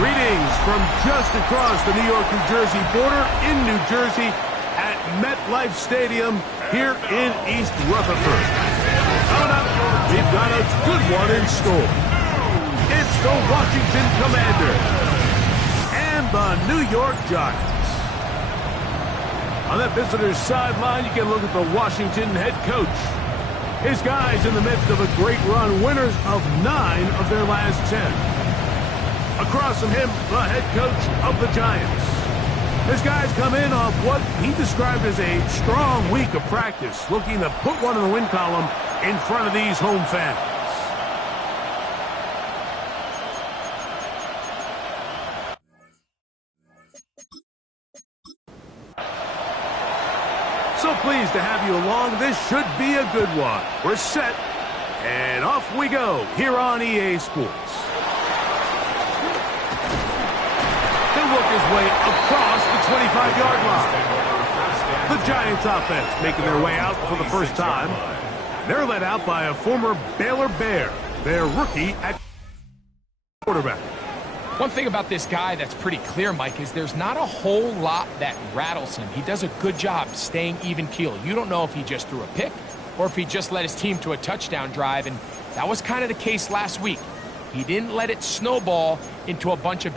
Greetings from just across the New York-New Jersey border in New Jersey at MetLife Stadium here in East Rutherford. Coming up, we've got a good one in store. It's the Washington Commanders and the New York Giants. On that visitor's sideline, you can look at the Washington head coach. His guys in the midst of a great run, winners of 9 of their last 10. Across from him, the head coach of the Giants. His guys come in off what he described as a strong week of practice, looking to put one in the win column in front of these home fans. So pleased to have you along. This should be a good one. We're set, and off we go here on EA Sports. Work his way across the 25-yard line. The Giants offense making their way out for the first time. They're led out by a former Baylor Bear, their rookie at quarterback. One thing about this guy that's pretty clear, Mike, is there's not a whole lot that rattles him. He does a good job staying even keel. You don't know if he just threw a pick or if he just led his team to a touchdown drive, and that was kind of the case last week. He didn't let it snowball into a bunch of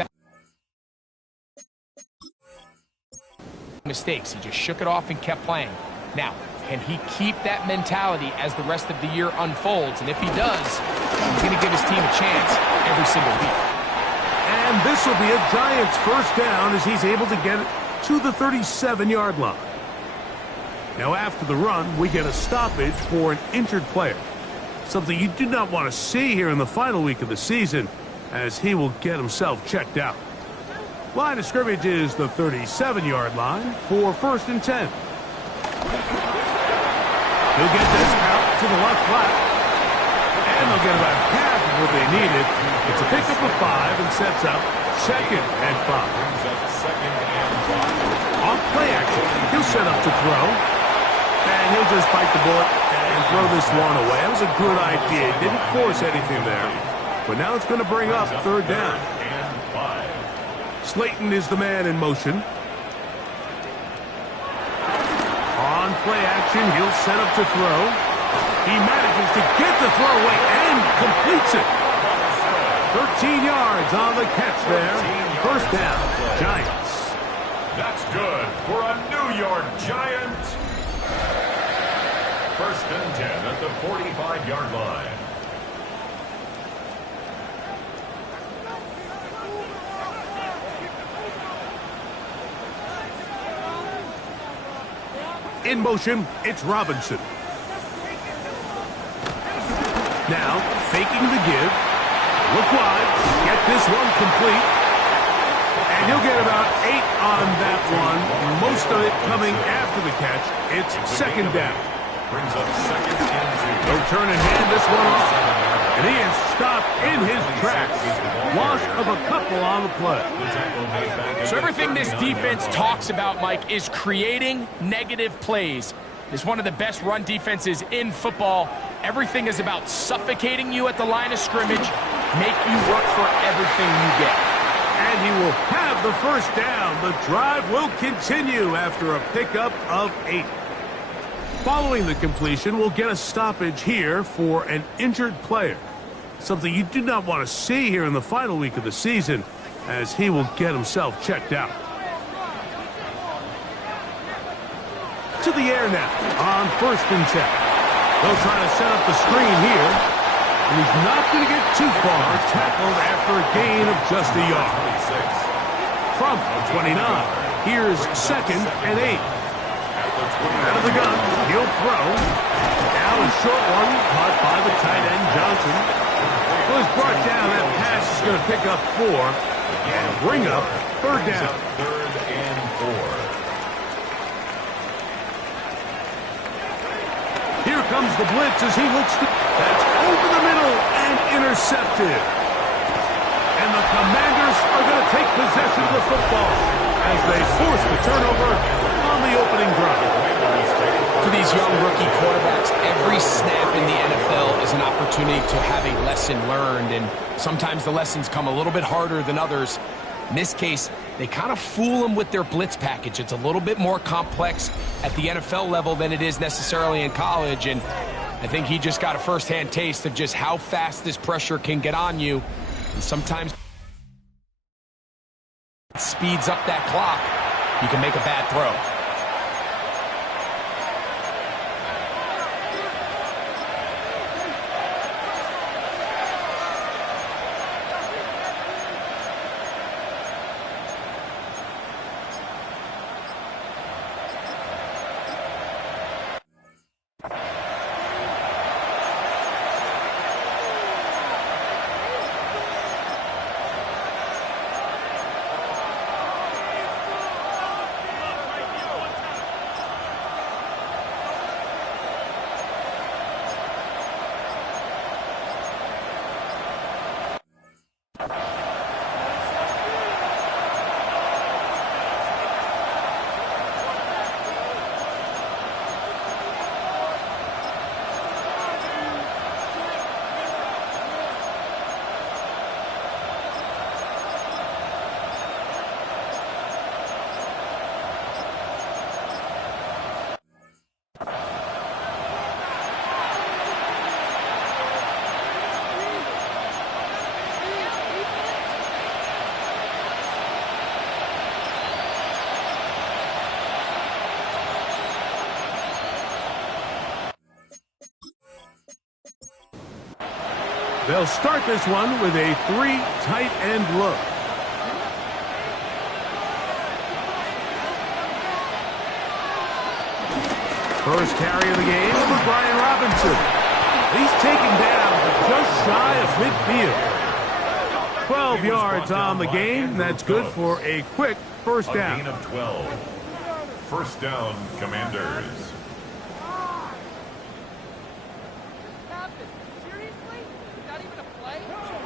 mistakes. He just shook it off and kept playing. Now, can he keep that mentality as the rest of the year unfolds? And if he does, he's going to give his team a chance every single week. And this will be a Giants first down as he's able to get it to the 37-yard line. Now, after the run, we get a stoppage for an injured player. Something you do not want to see here in the final week of the season, as he will get himself checked out. Line of scrimmage is the 37-yard line for 1st and 10. He'll get this out to the left flat. And they'll get about half of what they needed. It's a pickup of 5 and sets up 2nd and 5. Off play action. He'll set up to throw. And he'll just bite the bullet and throw this one away. That was a good idea. He didn't force anything there. But now it's going to bring up 3rd down. Slayton is the man in motion. On play action, he'll set up to throw. He manages to get the throw away and completes it. 13 yards on the catch there. 1st down, Giants. That's good for a New York Giant. 1st and 10 at the 45-yard line. In motion, it's Robinson. Now, faking the give. Look wide. Get this one complete. And he'll get about 8 on that one. Most of it coming after the catch. It's 2nd down. Brings up 2nd and 2. He'll turn and hand this one off. And he is stopped in his tracks. Loss of a couple on the play. So everything this defense talks about, Mike, is creating negative plays. It's one of the best run defenses in football. Everything is about suffocating you at the line of scrimmage, make you work for everything you get. And he will have the 1st down. The drive will continue after a pickup of 8. Following the completion, we'll get a stoppage here for an injured player. Something you do not want to see here in the final week of the season, as he will get himself checked out. To the air now on 1st and 10. They'll try to set up the screen here. And he's not going to get too far. Tackled after a gain of just a yard. From 29, here's 2nd and 8. Out of the gun, he'll throw. Now a short one, caught by the tight end, Johnson. So he's brought down. That pass is going to pick up 4. Again, Bring up third down. Third and 4. Here comes the blitz as he looks to... That's over the middle and intercepted. And the Commanders are going to take possession of the football as they force the turnover on the opening drive. For these young rookie quarterbacks, every snap in the NFL is an opportunity to have a lesson learned, and sometimes the lessons come a little bit harder than others. In this case, they kind of fool them with their blitz package. It's a little bit more complex at the NFL level than it is necessarily in college, and I think he just got a first-hand taste of just how fast this pressure can get on you, and sometimes it speeds up that clock. You can make a bad throw. They'll start this one with a 3 tight end look. First carry of the game for Brian Robinson. He's taken down just shy of midfield. 12 yards on the game. That's good for a quick first down. A gain of 12. First down, Commanders.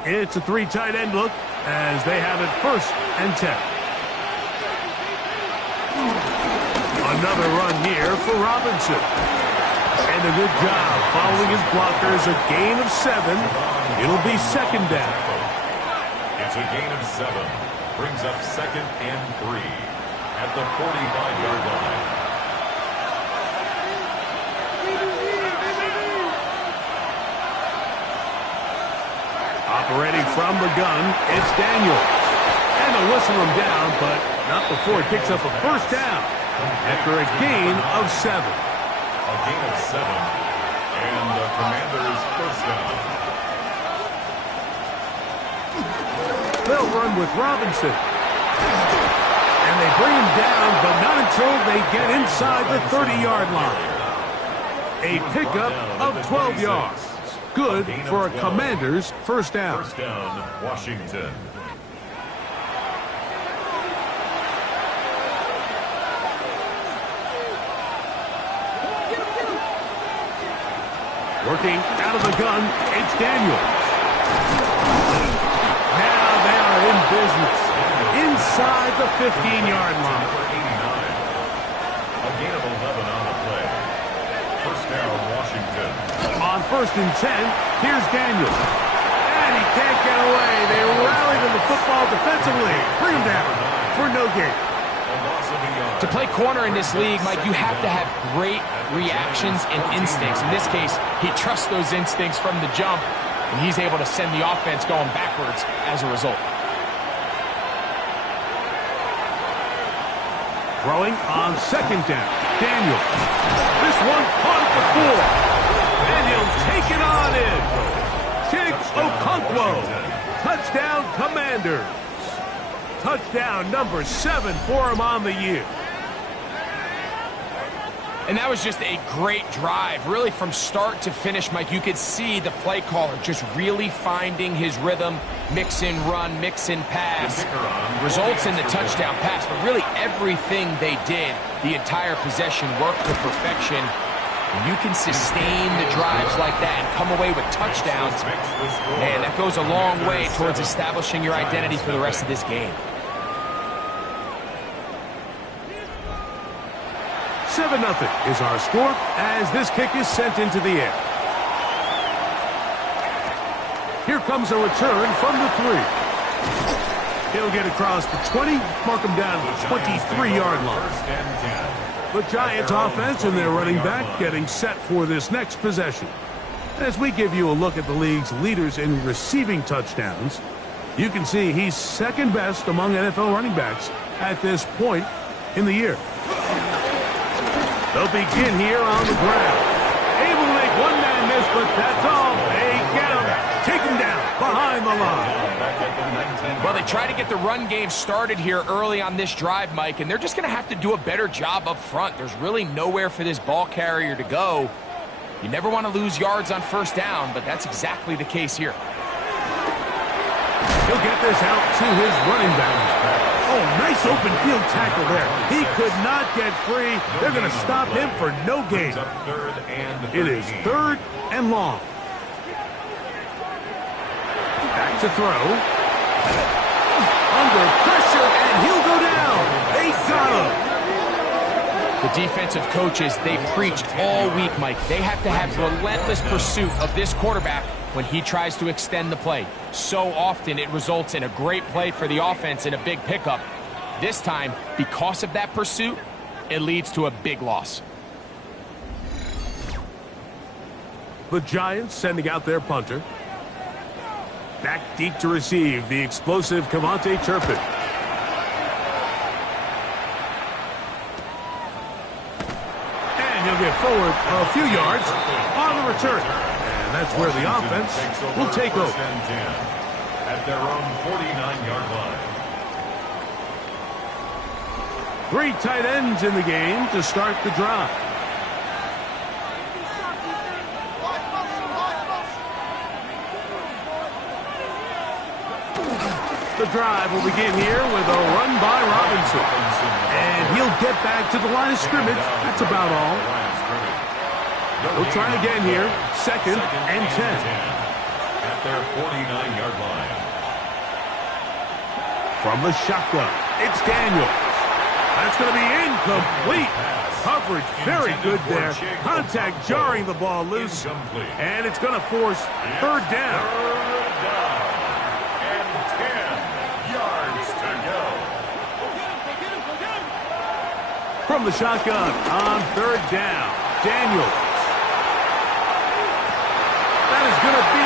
It's a 3 tight end look as they have it first and 10. Another run here for Robinson. And a good job following his blockers. A gain of 7. It'll be second down. It's a gain of 7. Brings up second and 3 at the 45-yard line. Operating from the gun, it's Daniels. And they'll whistle him down, but not before he picks up a first down after a gain of 7. A gain of 7, and the Commanders' first down. They'll run with Robinson. And they bring him down, but not until they get inside the 30-yard line. A pickup of 12 yards. Good for a Commanders' first down. First down, Washington. Working out of the gun, it's Daniels. Now they are in business. Inside the 15-yard line. A gain of 11 on the play. First down, Washington. On first and 10, here's Daniels. And he can't get away. They rally to the football defensively. Bring him down for no gain. To play corner in this league, Mike, you have to have great reactions and instincts. In this case, he trusts those instincts from the jump, and he's able to send the offense going backwards as a result. Throwing on second down, Daniels. This one caught at the 4. And he'll take it on in. Chig Okonkwo. Touchdown, Commanders. Touchdown number 7 for him on the year. And that was just a great drive. Really, from start to finish, Mike, you could see the play caller just really finding his rhythm mix in run, mix in pass, results in the touchdown pass. But really everything they did, the entire possession worked to perfection. And you can sustain the drives like that and come away with touchdowns. Man, that goes a long way towards establishing your identity for the rest of this game. 7-0 is our score as this kick is sent into the air. Here comes a return from the 3. He'll get across the 20, mark him down at the 23-yard line. The Giants offense and their running back getting set for this next possession. As we give you a look at the league's leaders in receiving touchdowns, you can see he's second best among NFL running backs at this point in the year. They'll begin here on the ground. Able to make one man miss, but that's all. They get him. Take him down behind the line. Well, they try to get the run game started here early on this drive, Mike, and they're just going to have to do a better job up front. There's really nowhere for this ball carrier to go. You never want to lose yards on first down, but that's exactly the case here. He'll get this out to his running back. Oh, nice open field tackle there. He could not get free. They're going to stop him for no gain. It is 3rd and long. Back to throw. Under pressure, and he'll go down. They got him. The defensive coaches, they preach all week, Mike. They have to have relentless pursuit of this quarterback when he tries to extend the play. So often it results in a great play for the offense and a big pickup. This time, because of that pursuit, it leads to a big loss. The Giants sending out their punter. Back deep to receive, the explosive Cavante Turpin. And he'll get forward a few yards on the return. And that's where the offense will take over. At their own 49-yard line. 3 tight ends in the game to start the drive. The drive will begin here with a run by Robinson. And he'll get back to the line of scrimmage. That's about all. He'll try again here. 2nd and 10. At their 49-yard line. From the shotgun, it's Daniels. That's going to be incomplete. Coverage very good there. Contact jarring the ball loose. And it's going to force 3rd down. From the shotgun on 3rd down, Daniels. That is going to be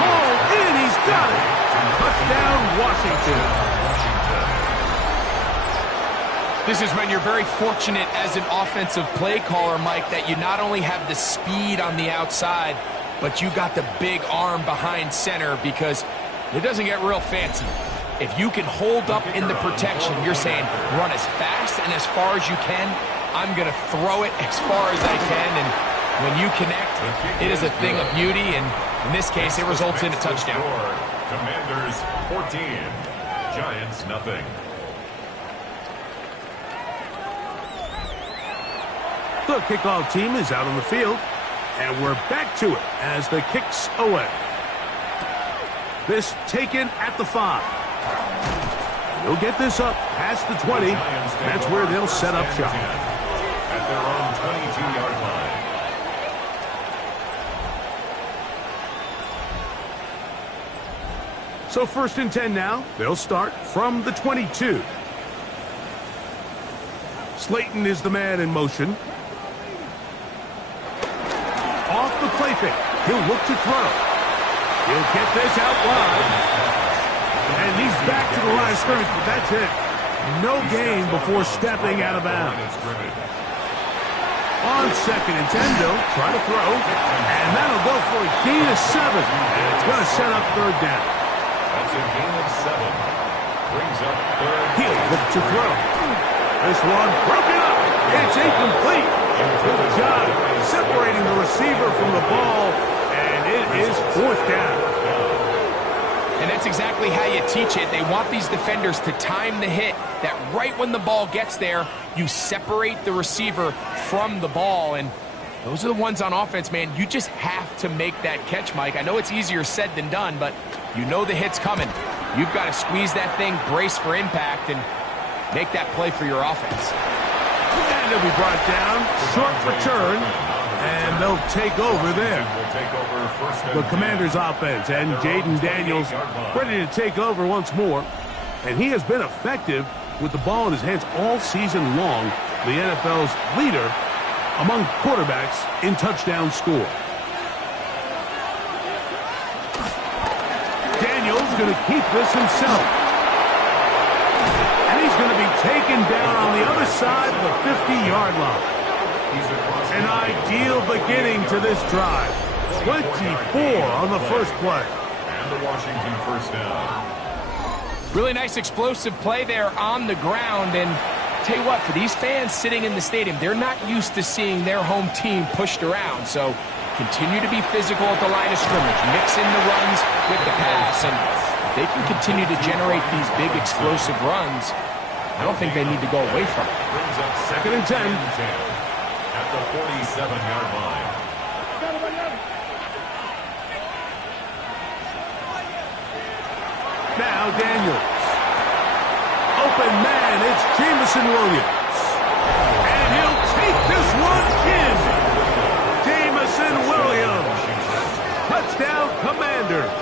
hauled in. He's got it. Touchdown, Washington. This is when you're very fortunate as an offensive play caller, Mike, that you not only have the speed on the outside, but you got the big arm behind center, because it doesn't get real fancy. If you can hold up in the protection, you're saying run as fast and as far as you can. I'm going to throw it as far as I can. And when you connect, it is a thing of beauty. And in this case, it results in a touchdown. Commanders 14, Giants nothing. The kickoff team is out on the field. And we're back to it as the kick's away. This taken at the 5. They'll get this up past the 20. That's where they'll set up shop. At their own 22-yard line. So 1st and 10 now. They'll start from the 22. Slayton is the man in motion. Off the play fake. He'll look to throw. He'll get this out wide. And he's back to the line of scrimmage, but that's it. No gain before stepping out of bounds. On 2nd and 10, they'll try to throw. And that'll go for a gain of 7. And it's going to set up 3rd down. That's a gain of 7. Brings up 3rd. He'll look to throw. This one broken up. It's incomplete. Good job separating the receiver from the ball. And it is 4th down. And that's exactly how you teach it. They want these defenders to time the hit, that right when the ball gets there, you separate the receiver from the ball. And those are the ones on offense, man. You just have to make that catch, Mike. I know it's easier said than done, but you know the hit's coming. You've got to squeeze that thing, brace for impact, and make that play for your offense. And it'll be brought down, short return, and they'll take over there. The Commanders' offense, and Jaden Daniels ready to take over once more. And he has been effective with the ball in his hands all season long, the NFL's leader among quarterbacks in touchdown score. Daniels going to keep this himself. And he's going to be taken down on the other side of the 50-yard line. An ideal beginning to this drive. 24 on the first play. And the Washington first down. Really nice explosive play there on the ground. And tell you what, for these fans sitting in the stadium, they're not used to seeing their home team pushed around. So continue to be physical at the line of scrimmage. Mix in the runs with the pass. And if they can continue to generate these big explosive runs, I don't think they need to go away from it. Brings up Second and 10. At the 47-yard line. Now Daniels. Open man, it's Jameson Williams. And he'll take this one in. Jameson Williams. Touchdown Commanders.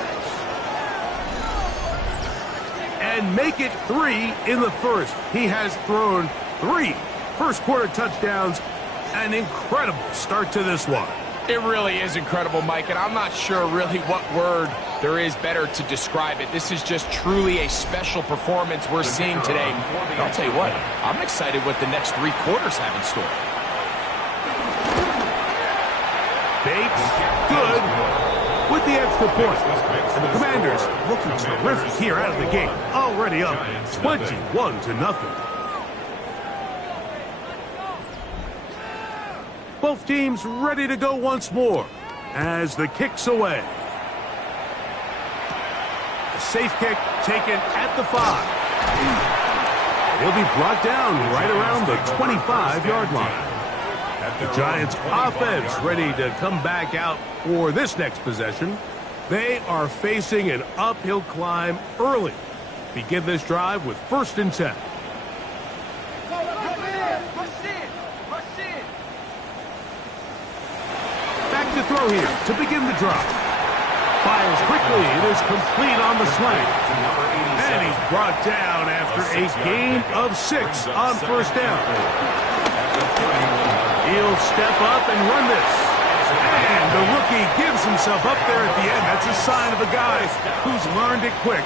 And make it 3 in the first. He has thrown 3 first-quarter touchdowns. An incredible start to this one. It really is incredible, Mike, and I'm not sure really what word there is better to describe it. This is just truly a special performance we're seeing today. And I'll tell you what, I'm excited what the next 3 quarters have in store. Bates, good, with the extra point. And the Commanders looking terrific here out of the gate. Already up 21-0. Both teams ready to go once more as the kick's away. A safe kick taken at the 5. He'll be brought down right around the 25-yard line. The Giants offense ready to come back out for this next possession. They are facing an uphill climb early. Begin this drive with 1st and 10. To throw here to begin the drive. Fires quickly. It is complete on the slant. And he's brought down after a gain of 6 on 1st down. He'll step up and run this. And the rookie gives himself up there at the end. That's a sign of a guy who's learned it quick,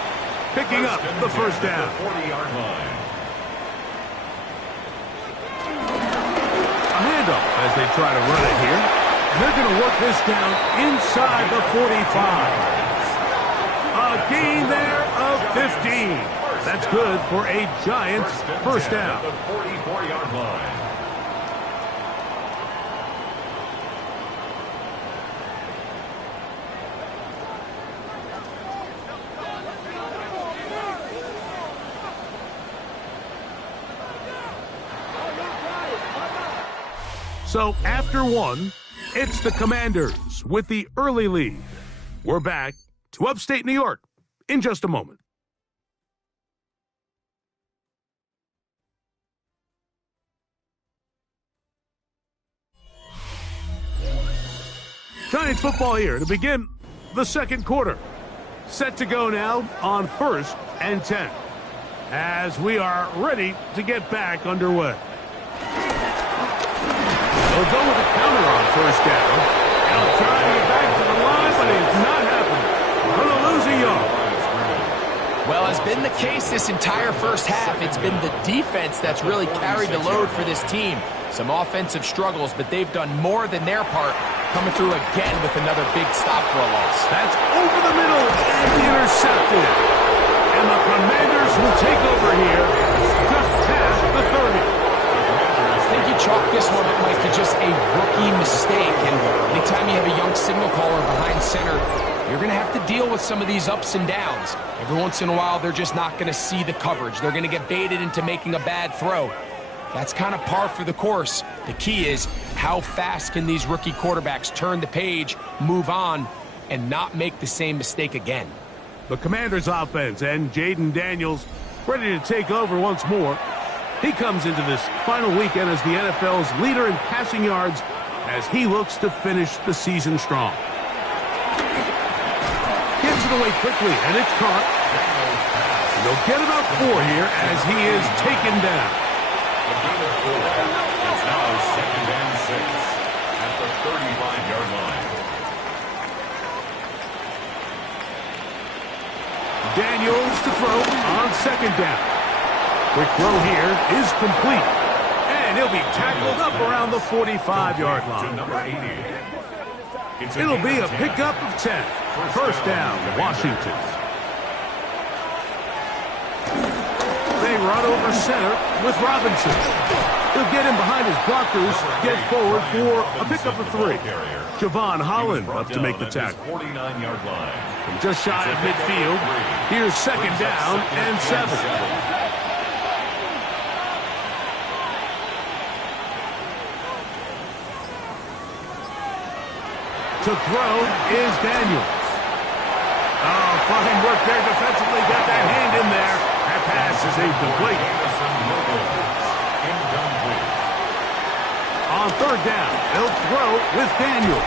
picking up the 1st down. A handoff as they try to run it here. They're going to work this down inside the 45. A gain there of 15. That's good for a Giants 1st down. The 44-yard line. So after 1, it's the Commanders with the early lead. We're back to upstate New York in just a moment. Giants football here to begin the second quarter. Set to go now on 1st and 10 as we are ready to get back underway. They'll go with a counter on 1st down. They'll try to get back to the line, but it's not happening. Going to lose a yard. Well, as been the case this entire first half, it's been the defense that's really carried the load for this team. Some offensive struggles, but they've done more than their part, coming through again with another big stop for a loss. That's over the middle and intercepted. And the Commanders will take over here just past the 30. I think you chalk this one up, Mike, to just a rookie mistake. And anytime you have a young signal caller behind center, you're going to have to deal with some of these ups and downs. Every once in a while, they're just not going to see the coverage. They're going to get baited into making a bad throw. That's kind of par for the course. The key is how fast can these rookie quarterbacks turn the page, move on, and not make the same mistake again. The Commanders' offense and Jaden Daniels ready to take over once more. He comes into this final weekend as the NFL's leader in passing yards as he looks to finish the season strong. Gets it away quickly, and it's caught. And they'll get about 4 here as he is taken down. A gain of 4. It's now 2nd and 6 at the 35-yard line. Daniels to throw on 2nd down. Quick throw here is complete. And he'll be tackled up around the 45-yard line. Number 80. It'll be a pickup of 10. First down, Washington. They run over center with Robinson. He'll get him behind his blockers, get forward for a pickup of 3. Javon Holland up to make the tackle. 49-yard line. From just shy of midfield, here's 2nd down and 7. To throw is Daniels. Oh, fine work there defensively. Got that hand in there. That pass is incomplete. On 3rd down, they'll throw with Daniels.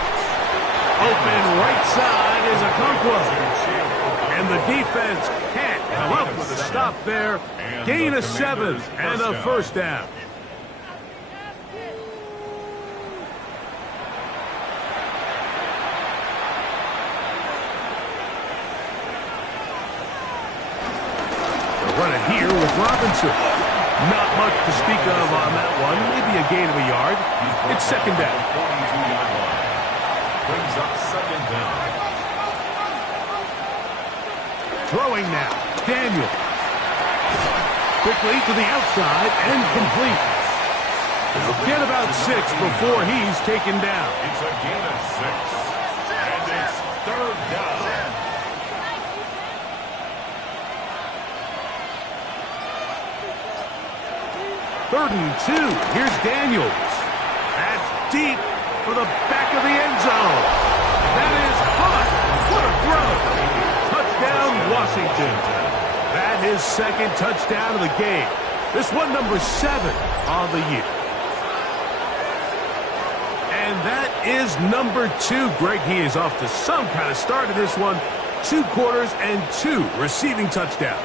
Open right side is a Okonkwo. And the defense can't come up with a stop there. Gain of 7 and a first down. Running here with Robinson. Not much to speak of on that one. Maybe a gain of a yard. It's 2nd down. 42-yard line. Brings up 2nd down. Throwing now. Daniel. Quickly to the outside and complete. He'll get about 6 before he's taken down. It's a gain of 6. And it's 3rd down. 3rd and 2. Here's Daniels. That's deep for the back of the end zone. That is hot. What a throw. Touchdown, Washington. That is 2nd touchdown of the game. This one number 7 on the year. And that is number 2. Greg, he is off to some kind of start in this one. 2 quarters and 2 receiving touchdowns.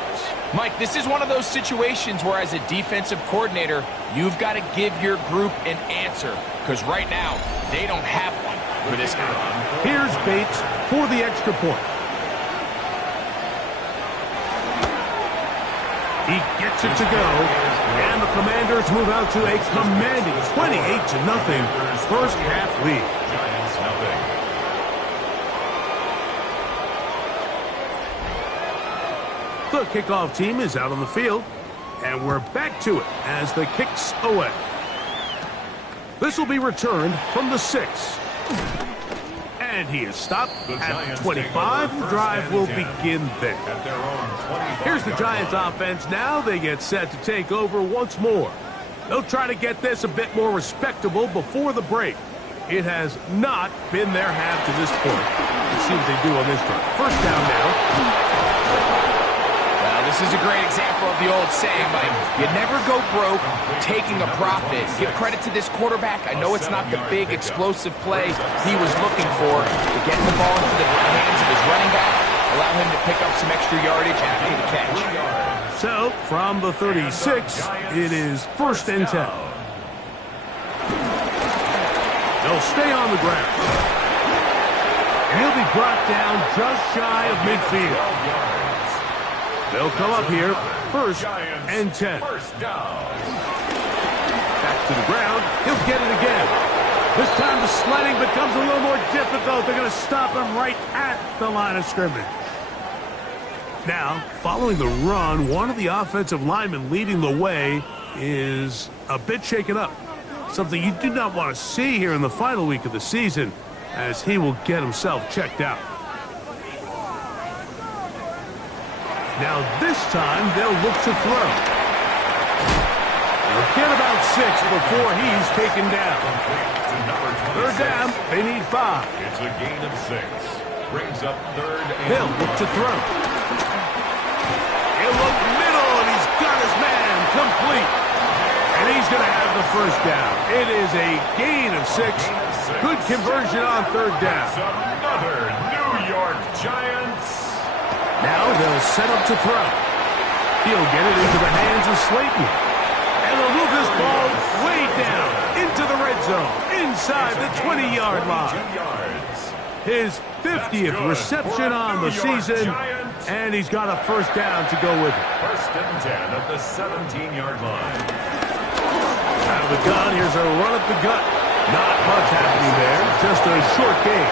Mike, this is one of those situations where as a defensive coordinator, you've got to give your group an answer. Because right now, they don't have one for this guy. Here's Bates for the extra point. He gets it to go. And the Commanders move out to a commanding 28-0 first half lead. Giants nothing. The kickoff team is out on the field, and we're back to it as the kick's away. This will be returned from the 6. And he is stopped at 25. The drive will begin there. Here's the Giants offense now. They get set to take over once more. They'll try to get this a bit more respectable before the break. It has not been their half to this point. Let's see what they do on this drive. First down now. This is a great example of the old saying, Mike. You never go broke taking a profit. Give credit to this quarterback. I know it's not the big, explosive play he was looking for, but getting the ball into the hands of his running back, allow him to pick up some extra yardage after the catch. So, from the 36, it is 1st and 10. They'll stay on the ground. And he'll be brought down just shy of midfield. They'll come up here, 1st and 10. Back to the ground. He'll get it again. This time the sledding becomes a little more difficult. They're going to stop him right at the line of scrimmage. Now, following the run, one of the offensive linemen leading the way is a bit shaken up. Something you do not want to see here in the final week of the season, as he will get himself checked out. Now this time they'll look to throw. They'll get about 6 before he's taken down. Third down, they need 5. It's a gain of 6. Brings up third and They'll look to throw. He'll look middle, and he's got his man complete. And he's going to have the first down. It is a gain of 6. Good conversion on third down. That's another New York Giants. Now they'll set up to throw. He'll get it into the hands of Slayton. And they'll move this ball way down into the red zone, inside the 20-yard line. His 50th reception on the season, and he's got a first down to go with it. First and 10 at the 17-yard line. Out of the gun, here's a run up the gut. Not much happening there, just a short game.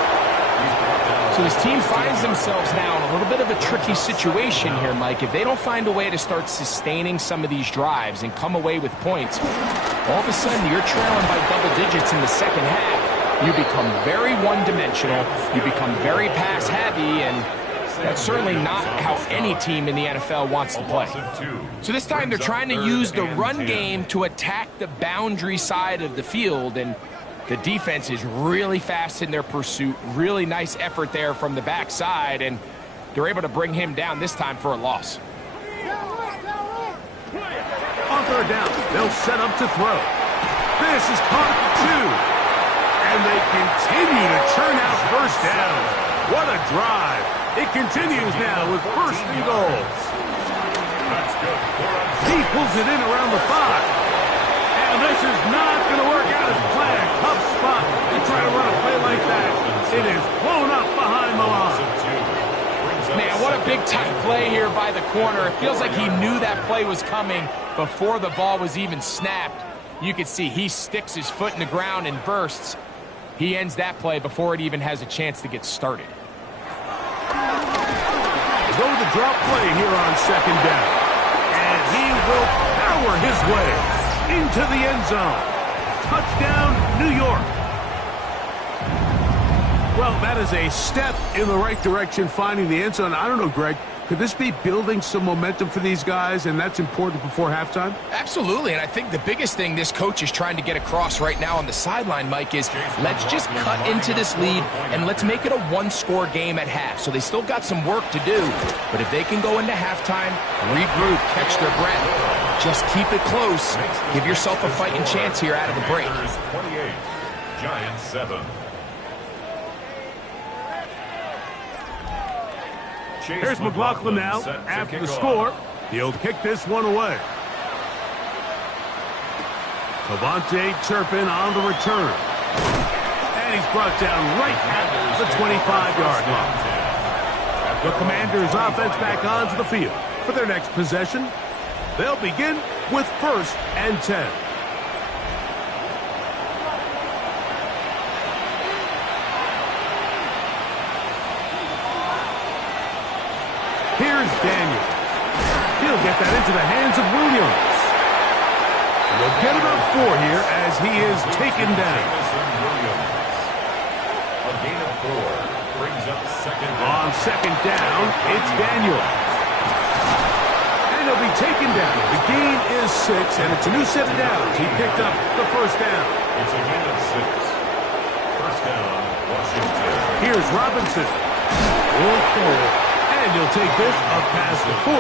So this team finds themselves now in a little bit of a tricky situation here, Mike. If they don't find a way to start sustaining some of these drives and come away with points, all of a sudden you're trailing by double digits in the second half. You become very one-dimensional. You become very pass-heavy, and that's certainly not how any team in the NFL wants to play. So this time they're trying to use the run game to attack the boundary side of the field, and the defense is really fast in their pursuit. Really nice effort there from the backside, and they're able to bring him down this time for a loss. On third down, they'll set up to throw. This is caught at 2. And they continue to churn out first down. What a drive. It continues now with first and goal. He pulls it in around the 5. And this is not going to work out as planned. Tough spot to try to run a play like that. It is blown up behind the line. Man, what a big-time play here by the corner. It feels like he knew that play was coming before the ball was even snapped. You can see he sticks his foot in the ground and bursts. He ends that play before it even has a chance to get started. Go with the drop play here on second down. And he will power his way into the end zone. Touchdown, New York. Well, that is a step in the right direction, finding the end zone. I don't know, Greg, could this be building some momentum for these guys, and that's important before halftime? Absolutely, and I think the biggest thing this coach is trying to get across right now on the sideline, Mike, is let's just cut into this lead and let's make it a one-score game at half. So they still got some work to do, but if they can go into halftime, regroup, catch their breath, just keep it close, give yourself a fighting chance here out of the break. 28, Giants 7. Here's McLaughlin now after the score. He'll kick this one away. Cavante Turpin on the return. And he's brought down right at the 25-yard line. The Commanders' offense back onto the field for their next possession. They'll begin with first and 10. Here's Daniel. He'll get that into the hands of Williams. And they'll get about 4 here as he is taken down. A gain of 4 brings up second down. On second down, it's Daniel. And he'll be taken down. The gain is 6, and it's a new set of downs. He picked up the first down. It's a gain of 6. First down, Washington. Here's Robinson. And he'll take this up past the 40,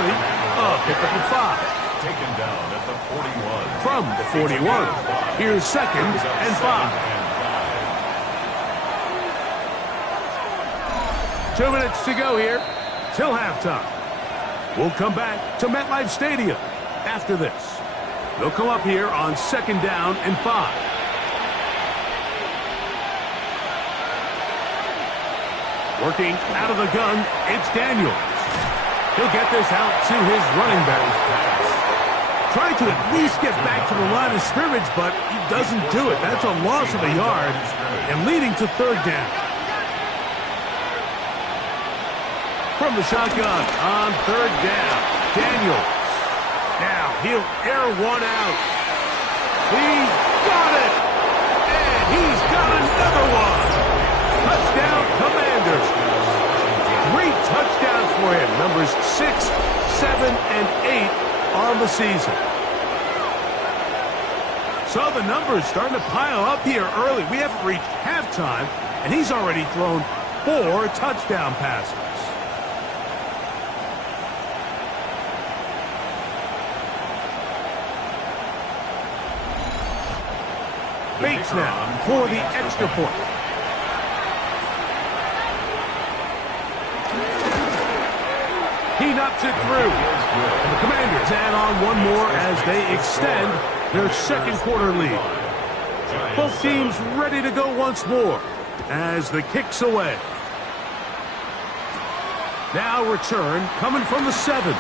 pick up at 5. Taken down at the 41. From the 41, here's second and 5. 2 minutes to go here till halftime. We'll come back to MetLife Stadium after this. They'll come up here on second down and 5. Working out of the gun, it's Daniels. He'll get this out to his running back. Trying to at least get back to the line of scrimmage, but he doesn't do it. That's a loss of a yard and leading to third down. From the shotgun on third down, Daniels. Now he'll air one out. He's got it! And he's got another one! Touchdown, Commanders. 3 touchdowns for him. Numbers 6, 7-8 on the season. So the numbers starting to pile up here early. We haven't reached halftime, and he's already thrown 4 touchdown passes. Bates now for the extra point. He knocks it through. And the Commanders add on one more as they extend their second quarter lead. Both teams ready to go once more as the kick's away. Now return coming from the 7.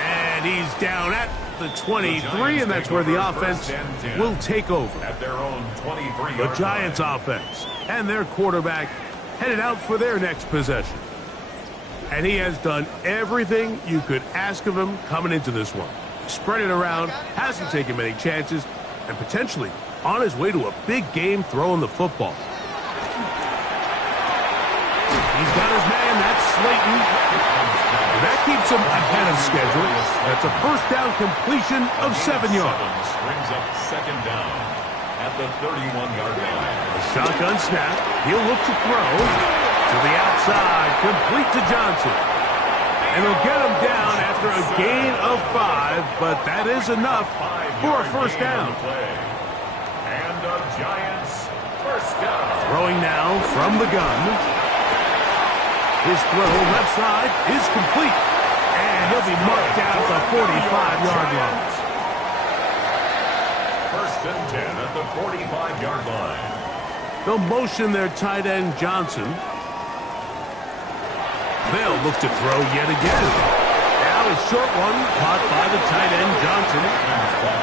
And he's down at the 23, and that's where the offense will take over. At their own 23. The Giants offense and their quarterback headed out for their next possession. And he has done everything you could ask of him coming into this one. Spread it around, hasn't taken many chances, and potentially on his way to a big game throwing the football. He's got his man, that's Slayton. And that keeps him ahead of schedule. That's a first down completion of 7 yards. Brings up second down at the 31-yard line. A shotgun snap. He'll look to throw to the outside, complete to Johnson. And he'll get him down after a gain of 5, but that is enough for a first down. And the Giants first down. Throwing now from the gun. His throw left side is complete. And he'll be marked down at the 45-yard line. First and 10 at the 45-yard line. They'll motion their tight end Johnson. They'll look to throw yet again. Now a short one caught by the tight end Johnson.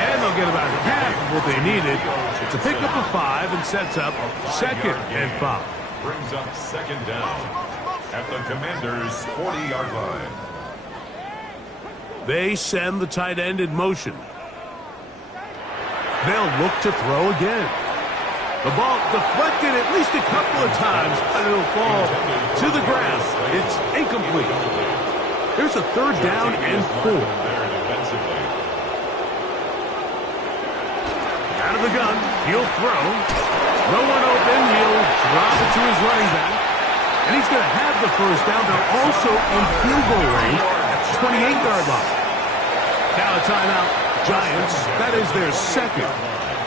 And they'll get about half of what they needed. It's a pickup of 5 and sets up second and 5. Brings up second down at the Commanders' 40-yard line. They send the tight end in motion. They'll look to throw again. The ball deflected at least a couple of times, but it'll fall to the ground. It's incomplete. Here's a third down and 4. Out of the gun, he'll throw. No one open, he'll drop it to his running back. And he's going to have the first down. They're also in field goal range at the 28-yard line. Now a timeout. Giants, that is their second.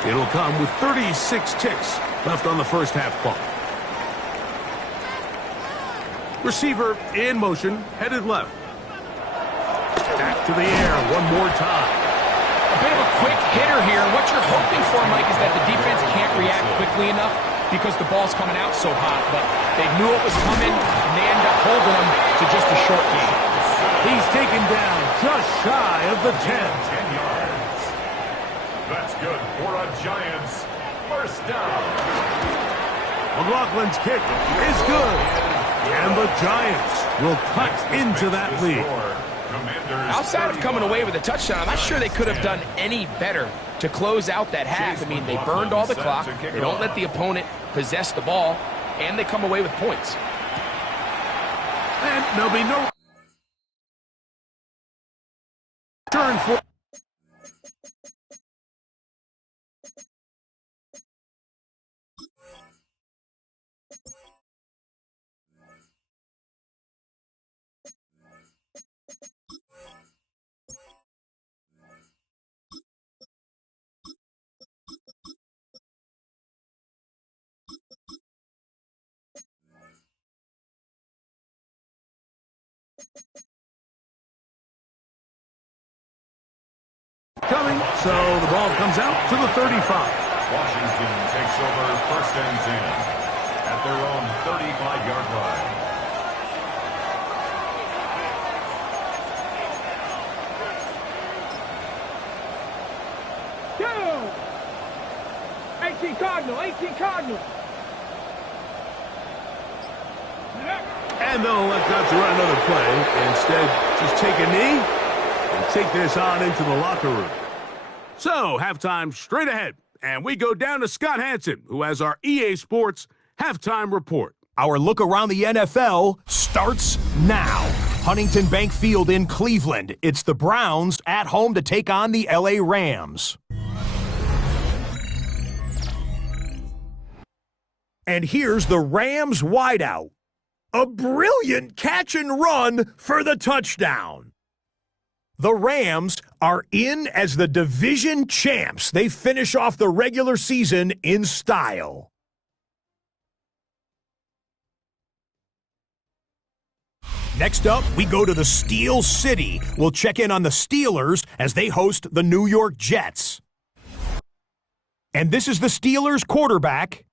It'll come with 36 ticks left on the first half clock. Receiver in motion, headed left. Back to the air one more time. A bit of a quick hitter here. What you're hoping for, Mike, is that the defense can't react quickly enough because the ball's coming out so hot. But they knew it was coming, and they end up holding them to just a short gain. He's taken down just shy of the 10. 10 yards. That's good for a Giants first down. McLaughlin's kick is good. And the Giants will cut into that lead. Outside of coming away with a touchdown, I'm not sure they could have done any better to close out that half. I mean, they burned all the clock. They don't let the opponent possess the ball, and they come away with points. And there'll be no turn for. Coming, so the ball comes out to the 35. Washington takes over first and 10 at their own 35-yard line. Go! 18 Cardinal, 18 Cardinal. And they'll elect not to run another play. Instead, just take a knee and take this on into the locker room. So, halftime straight ahead. And we go down to Scott Hansen, who has our EA Sports halftime report. Our look around the NFL starts now. Huntington Bank Field in Cleveland. It's the Browns at home to take on the LA Rams. And here's the Rams wideout. A brilliant catch and run for the touchdown. The Rams are in as the division champs. They finish off the regular season in style. Next up, we go to the Steel City. We'll check in on the Steelers as they host the New York Jets. And this is the Steelers quarterback,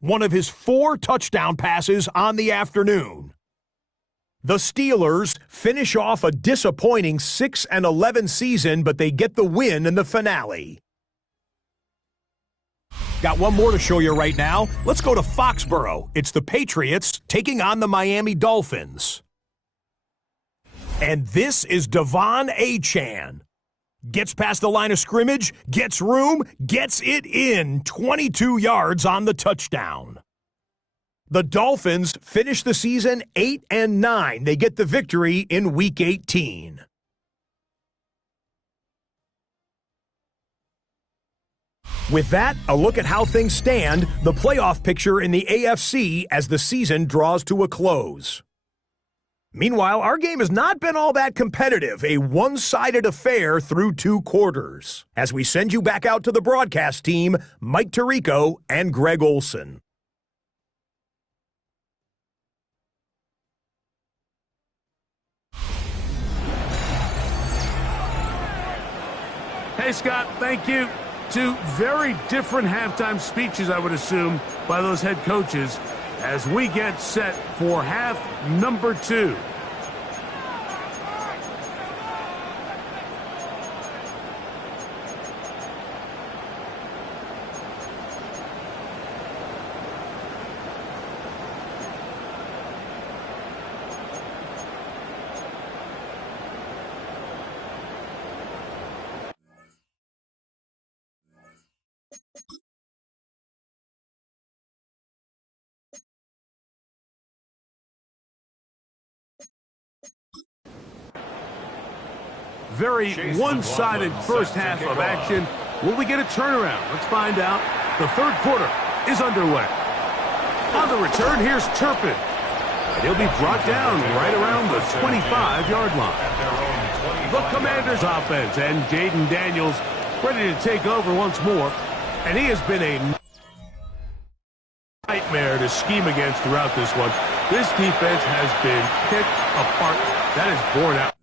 one of his 4 touchdown passes on the afternoon. The Steelers finish off a disappointing 6-11 season, but they get the win in the finale. Got one more to show you right now. Let's go to Foxborough. It's the Patriots taking on the Miami Dolphins. And this is Devon Achane. Gets past the line of scrimmage, gets room, gets it in, 22 yards on the touchdown. The Dolphins finish the season 8-9. They get the victory in Week 18. With that, a look at how things stand, the playoff picture in the AFC as the season draws to a close. Meanwhile, our game has not been all that competitive, a one-sided affair through 2 quarters. As we send you back out to the broadcast team, Mike Tirico and Greg Olson. Hey, Scott, thank you. 2 very different halftime speeches, I would assume, by those head coaches as we get set for half number 2. Very one-sided first half of action. Will we get a turnaround? Let's find out. The 3rd quarter is underway. On the return, here's Turpin. And he'll be brought down right around the 25-yard line. The Commanders' offense and Jaden Daniels ready to take over once more. And he has been a nightmare to scheme against throughout this one. This defense has been picked apart. That is borne out.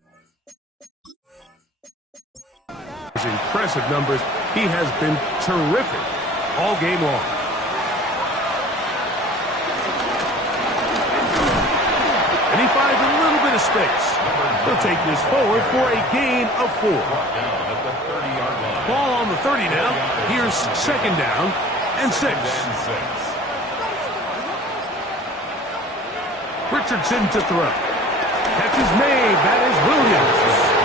Impressive numbers. He has been terrific all game long. And he finds a little bit of space. He'll take this forward for a gain of 4. Ball on the 30 now. Here's 2nd down and 6. Richardson to throw. Catch is made. That is Williams.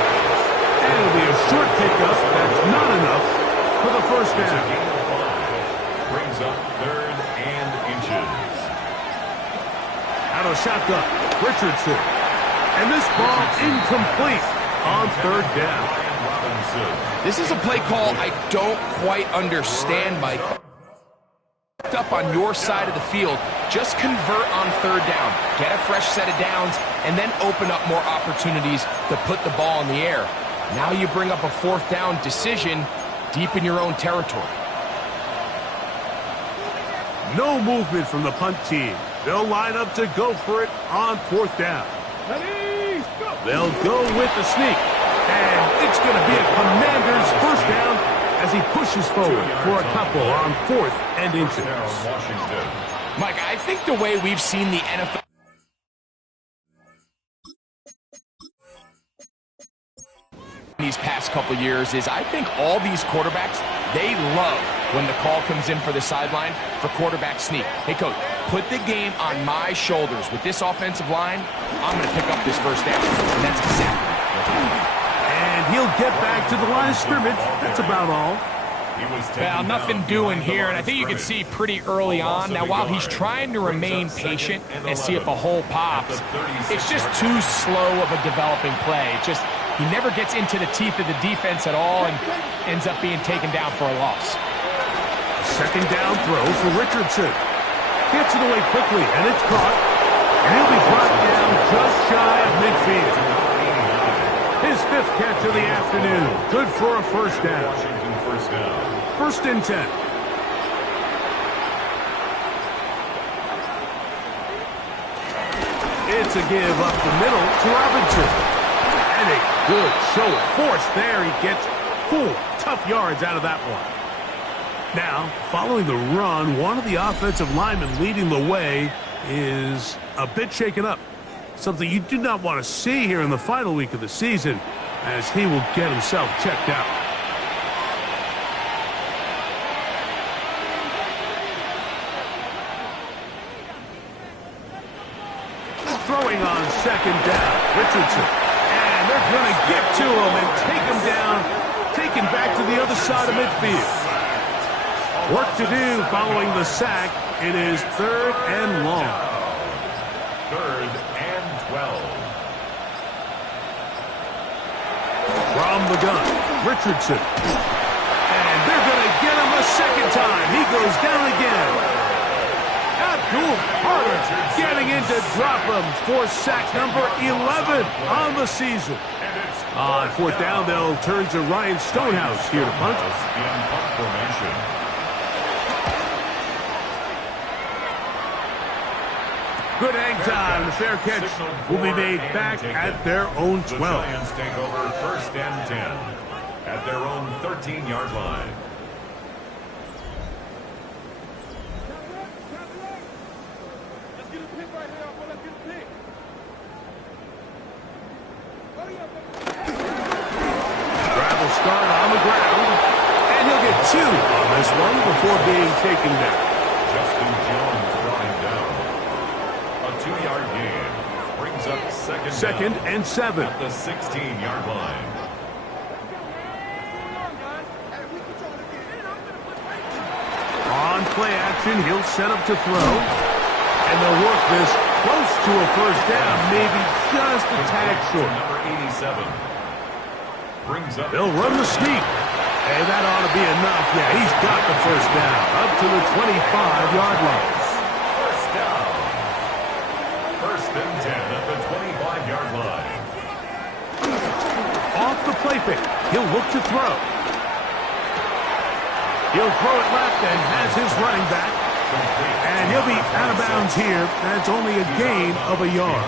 It'll be a short pickup. That's not enough for the 1st down. Brings up 3rd and inches. Out of shotgun, Richardson. And this ball incomplete on 3rd down. This is a play call I don't quite understand, Mike. Up on your side of the field, just convert on 3rd down. Get a fresh set of downs, and then open up more opportunities to put the ball in the air. Now you bring up a 4th down decision deep in your own territory. No movement from the punt team. They'll line up to go for it on 4th down. They'll go with the sneak. And it's going to be a Commander's 1st down as he pushes forward for a couple on 4th and inches. Mike, I think the way we've seen the NFL these past couple years is I think all these quarterbacks, they love when the call comes in for the sideline for quarterback sneak. Hey, coach, put the game on my shoulders. With this offensive line, I'm going to pick up this 1st down. And that's exactly what and he'll get back to the line of scrimmage. That's about all. Well, nothing doing here, and I think you can see pretty early on. Now, while he's trying to remain patient and see if a hole pops, it's just too slow of a developing play. He never gets into the teeth of the defense at all and ends up being taken down for a loss. Second down throw for Richardson. Gets it away quickly, and it's caught. And he'll be brought down just shy of midfield. His fifth catch of the afternoon. Good for a first down. First and 10. It's a give up the middle to Robinson. And a good show of force there. He gets 4 tough yards out of that one. Now, following the run, one of the offensive linemen leading the way is a bit shaken up. Something you do not want to see here in the final week of the season, as he will get himself checked out. Throwing on second down, Richardson. And they're going to get to him and take him down, taken back to the other side of midfield. Work to do following the sack. It is 3rd and long. 3rd and 12. From the gun, Richardson. And they're going to get him a second time. He goes down again. Abdul Carter getting in to drop him for sack number 11 on the season. On 4th down, they'll turn to Ryan Stonehouse here to punt. Good hang time. The fair catch will be made back at their own 12. The Giants take over 1st and 10 at their own 13-yard line. Travel start on the ground, and he'll get 2 on this one before being taken down. Justin Jones brought him down. A 2-yard gain brings up second and 7 at the 16-yard line. On play action, he'll set up to throw, and they'll work this close to a first down, maybe just a tag short. Number 87 brings up. They'll run the sneak, and that ought to be enough. Yeah, he's got the first down up to the 25-yard line. First down. 1st and 10 at the 25-yard line. Off the play fake, he'll look to throw. He'll throw it left and has his running back. And he'll be out of bounds here. That's only a gain of a yard.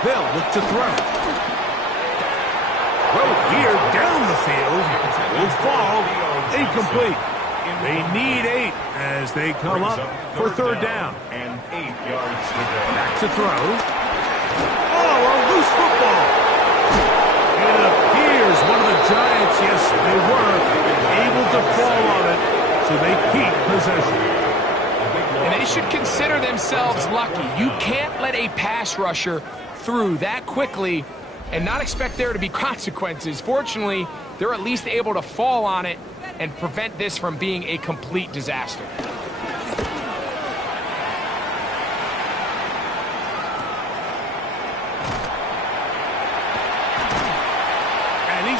They'll look to throw. Throw here down the field. Will fall incomplete. They need 8 as they come up for 3rd down. And 8 yards to go. Back to throw. Oh, a loose football. It appears one of the Giants, yes, they were able to fall on it, so they keep possession. And they should consider themselves lucky. You can't let a pass rusher through that quickly and not expect there to be consequences. Fortunately, they're at least able to fall on it and prevent this from being a complete disaster.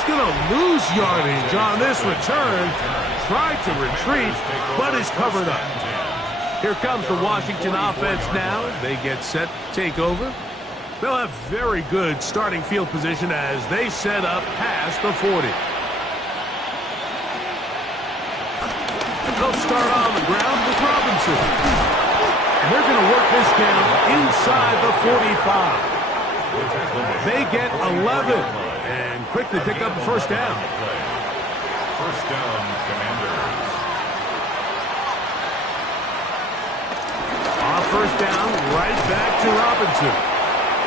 Going to lose yardage on this return. Tried to retreat, but is covered up. Here comes the Washington offense now. They get set to take over. They'll have very good starting field position as they set up past the 40. They'll start on the ground with Robinson. And they're going to work this down inside the 45. They get 11. And quickly pick up the first down. First down, Commanders. On first down, right back to Robinson.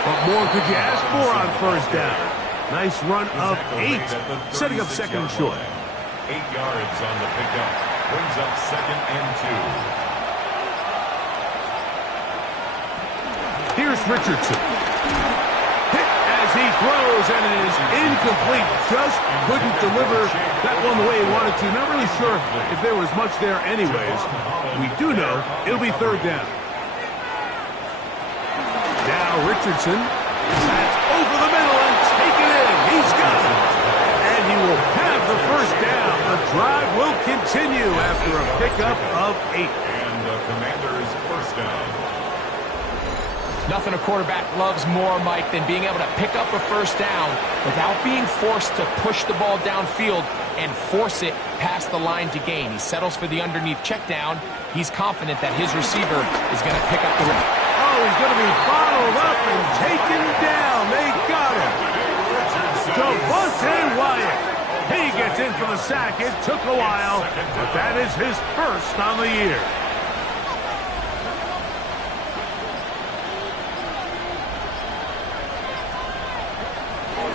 What more could you ask for on first down? Nice run of 8, setting up 2nd and short. 8 yards on the pickup. Brings up 2nd and 2. Here's Richardson. Hit as as he throws, and it is incomplete. Just couldn't deliver that one the way he wanted to. Not really sure if there was much there anyways. We do know it'll be third down. Now Richardson. That's over the middle and taken in. He's got it. And he will have the first down. The drive will continue after a pickup of 8. And the Commanders' first down. Nothing a quarterback loves more, Mike, than being able to pick up a first down without being forced to push the ball downfield and force it past the line to gain. He settles for the underneath check down. He's confident that his receiver is going to pick up the rip. Oh, he's going to be bottled up and taken down. They got him. Devontae Wyatt. He gets in for the sack. It took a while, but that is his first on the year.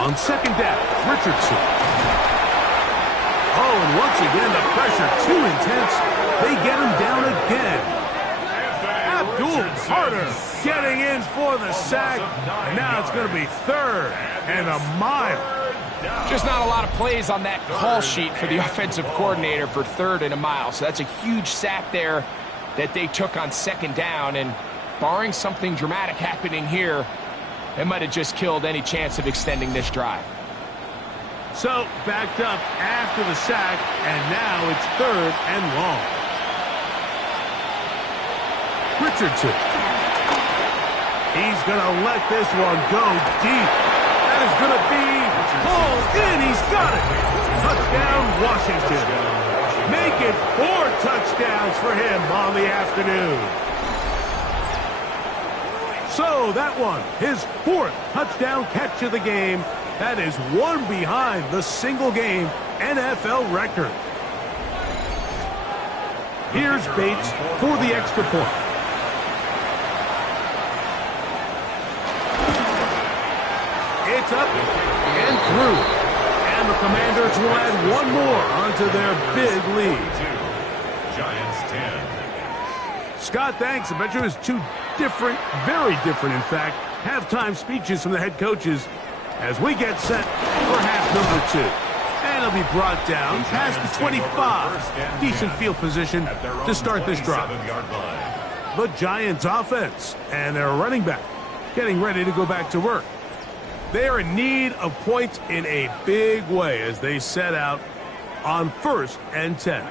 On second down, Richardson. Oh, and once again, the pressure too intense. They get him down again. Abdul Carter getting in for the sack, and now it's going to be third and a mile. Just not a lot of plays on that call sheet for the offensive coordinator for third and a mile. So that's a huge sack there that they took on second down, and barring something dramatic happening here, it might have just killed any chance of extending this drive. So, backed up after the sack, and now it's third and long. Richardson. He's going to let this one go deep. That is going to be pulled in. He's got it. Touchdown, Washington. Make it 4 touchdowns for him on the afternoon. So that one, his 4th touchdown catch of the game. That is one behind the single-game NFL record. Here's Bates for the extra point. It's up and through. And the Commanders will add one more onto their big lead. Giants 10. Scott, thanks. I bet you it was 2 different, very different, in fact, halftime speeches from the head coaches as we get set for half number 2. And it'll be brought down past the 25. Decent field position to start this drive. The Giants offense and their running back getting ready to go back to work. They are in need of points in a big way as they set out on 1st and 10.